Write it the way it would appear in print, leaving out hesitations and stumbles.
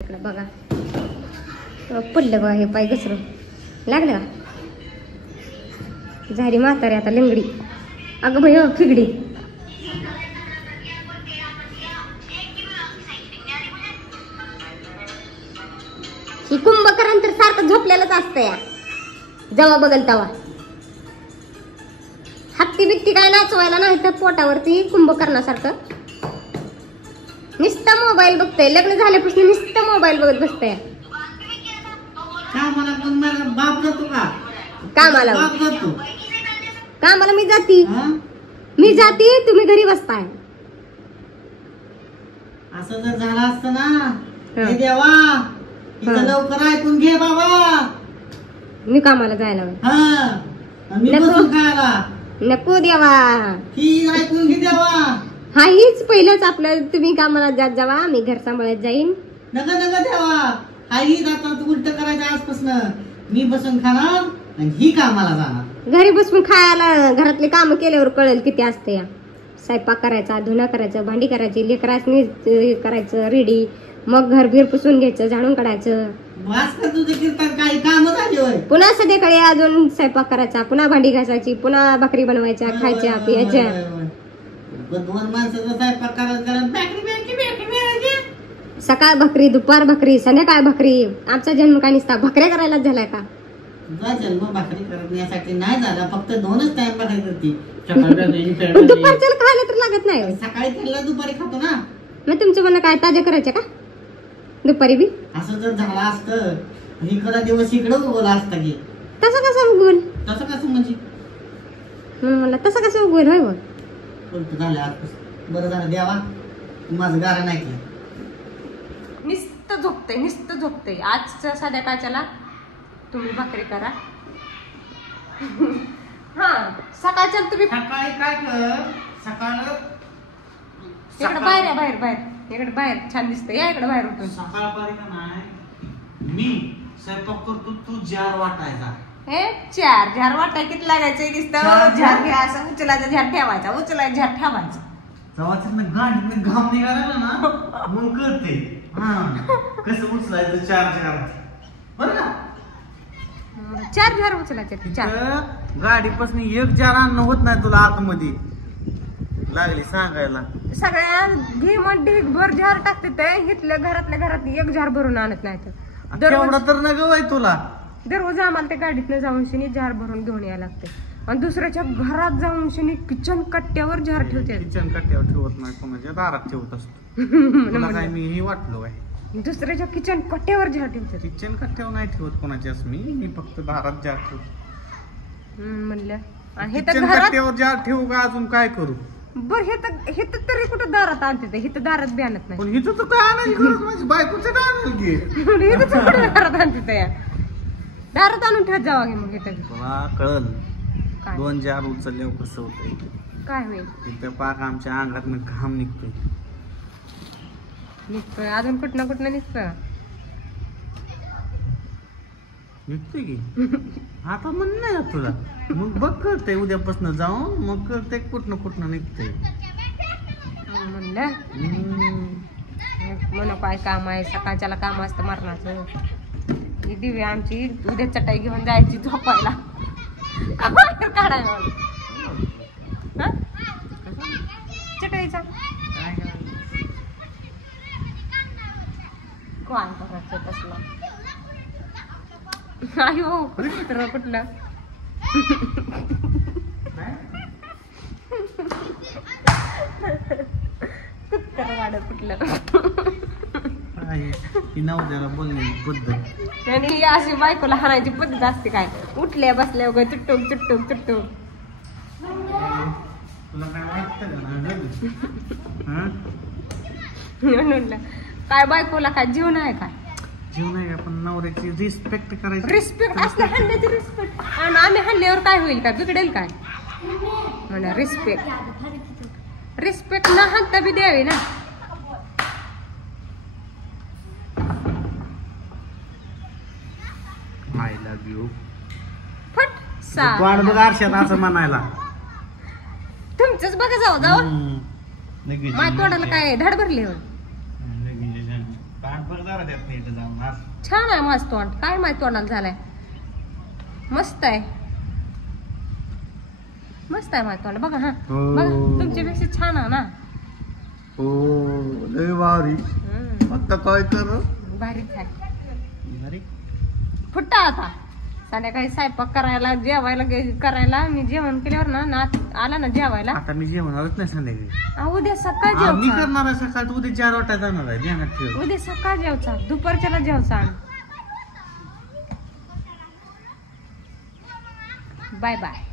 बघा पडलं बघा हे पाय घसरून लागलं का झाली म्हातारी आता लंगडी अगं भाई फिगडी ही कुंभकर्ण तर सारखं झोपलेलंच असतं या जेव्हा बघल तेव्हा हत्ती बित्ती काय नाचवायला नाही तर पोटावरती कुंभकर्णासारखं नुसता मोबाईल बघतोय लग्न झाल्यापासून नुसतं मोबाईल बघत बसतोय कामाला मी जाती तुम्ही घरी बसताय असं जर झालं असतं ना हे देवा लवकर ऐकून घे बाबा मी कामाला जायला नको देवा ऐकून घे देवा हा हीच पहिलंच आपलं तुम्ही कामाला जात जावा मी घर सांभाळत जाईन नका नका देवा हा हीच आता तू उलट करायचं आजपासून मी बसून खाणार आणि ही कामाला जाणार घरी बसून खायला घरातले काम केल्यावर कळेल किती असते या स्वयंपाक करायचा धुणं करायचं भांडी करायची लेकरासनी करायचं रेडी मग घर बीर पुसून घ्यायचं झाडून काढायचं काही काम झाले पुन्हा संध्याकाळी अजून स्वयंपाक करायचा पुन्हा भांडी घासायची पुन्हा भाकरी बनवायच्या खायच्या पियाच्या दोन माणसाचा स्वयंपाक करायचा सकाळ भाकरी दुपार भाकरी संध्याकाळ भाकरी आमचा जन्म काय नसता भाकऱ्या करायलाच झालाय का तुझा जन्म भाकरी करण्यासाठी नाही झाला फक्त दोनच टाइम भाकरी करते दुपारच्या खायला तर लागत नाही सकाळी खाल्ला दुपारी खातो ना मग तुमचं म्हणणं काय ताजे करायचे का दुपारी बी असं जर झालं असतं इकडा दिवस इकडं उगवला असता की तसं कसं उगवल तसं कसं म्हणजे म्हणलं तसं कसं उगवल होय झालं आजपासून बरं झालं देवा माझं गारा नाही केलं नुसतं झोपते आजच्या साध्या काच्याला तुम्ही भाकरी करा हा सकाळच्या तुम्ही सकाळी काय कर सकाळ इकडे बाहेर या बाहेर इकडे बाहेर छान दिसतंय या इकडे बाहेर उठून सकाळपारी का नाही मी स्वयंपाक करतो तू जार वाटायचा हे झार वाटाय किती लागायचं दिसतं झार घ्या असं उचलायचा झार ठेवायचा उचलायचा झार ठेवायचा जवळ गाडीत घाम निघाला ना मग करते कसं उचलायचं चार बरं का चार झार उचलायचे गाडीपासून एक जार अन्न होत नाही तुला आतमध्ये लागली सांगायला सगळ्या घे मग ढीगभर झार टाकते ते इथल्या घरात एक झार भरून आणत नाही तेवढा तर न गवाय तुला दररोज आम्हाला त्या गाडीतनं जाऊन शिनी झार भरून घेऊन यायला लागते आणि दुसऱ्याच्या घरात जाऊन शिनी किचन कट्ट्यावर झार ठेवते किचन कट्ट्यावर ठेवत नाही कोणाच्या दारात ठेवत असतो काय मी हे वाटलो आहे दुसऱ्याच्या किचन कट्ट्यावर झार ठेवते किचन कट्ट्यावर नाही ठेवत कोणाच्याच मी फक्त दारात जार ठेवतो म्हणलं आणि किचन कट्ट्यावर जार ठेवू का अजून काय करू बर हे तर तरी कुठं दारात आणते हे तर दारात बी आणत नाही पण हिथं तर काय आणायची माझी बायकोचं काय दारात आणते दारात आणून ठेवत जावा मग तुला कळल दोन जार उचलल्यावर कसं होतंय काय होईल तिथं पाक आमच्या अंगात घाम निघतोय अजून कुठनं निघतोय की आता म्हण नाही तुला मग बघ करते उद्यापासून जाऊन मग करते कुठनं निघतंय म्हणलं म्हण काय काम आहे सकाळच्याला काम असतं मरणाचं ही दिवी आमची उद्या चटाई घेऊन जायची झोपायला काढायला चटाईचा कोण करायचं तसलं अयो कुठलं कुत्तर वाड कुठलं नवऱ्याला बोलण्याची पद्धत आणि ही अशी बायकोला हाणायची पद्धत असते काय उठल्या बसल्या वगैरे चुट्टूक तुला काय वाटतं म्हणून काय बायकोला काय जीवन आहे काय जीवन आहे आपण नवऱ्याची रिस्पेक्ट करायची रिस्पेक्ट असल्या हाणण्याची रिस्पेक्ट आणि आम्ही हाणल्यावर काय होईल काय बिघडेल काय म्हणा रिस्पेक्ट ना हाणता बी द्यावी ना आय लव्ह यू फट आरशात असं म्हणायला तुमचंच बघा जाऊ माझ्या तोंडाला काय धड भरली परड्यात नीट जाऊन असं. छान आहे माझं तोंड. काय माझ्या तोंडाला झालंय? मस्त आहे, मस्त आहे माझं तोंड. बघा हा, हो. बघा तुमच्यापेक्षा छान आहे ना. हो लय भारी. आता काय कर भारीच आहे. भारी. फुट्टा आता संध्याकाळी स्वयंपाक करायला, जेवायला करायला. मी जेवण केल्यावर ना आला ना जेवायला. आता मी जेवणारच नाही संध्याकाळी. उद्या सकाळ मी जेवचा. करणार आहे सकाळ. उद्या 4 वाजता जाणार आहे. ध्यानात ठेव. उद्या सकाळ जेवचा, दुपारच्याला जेवचा. Bye bye.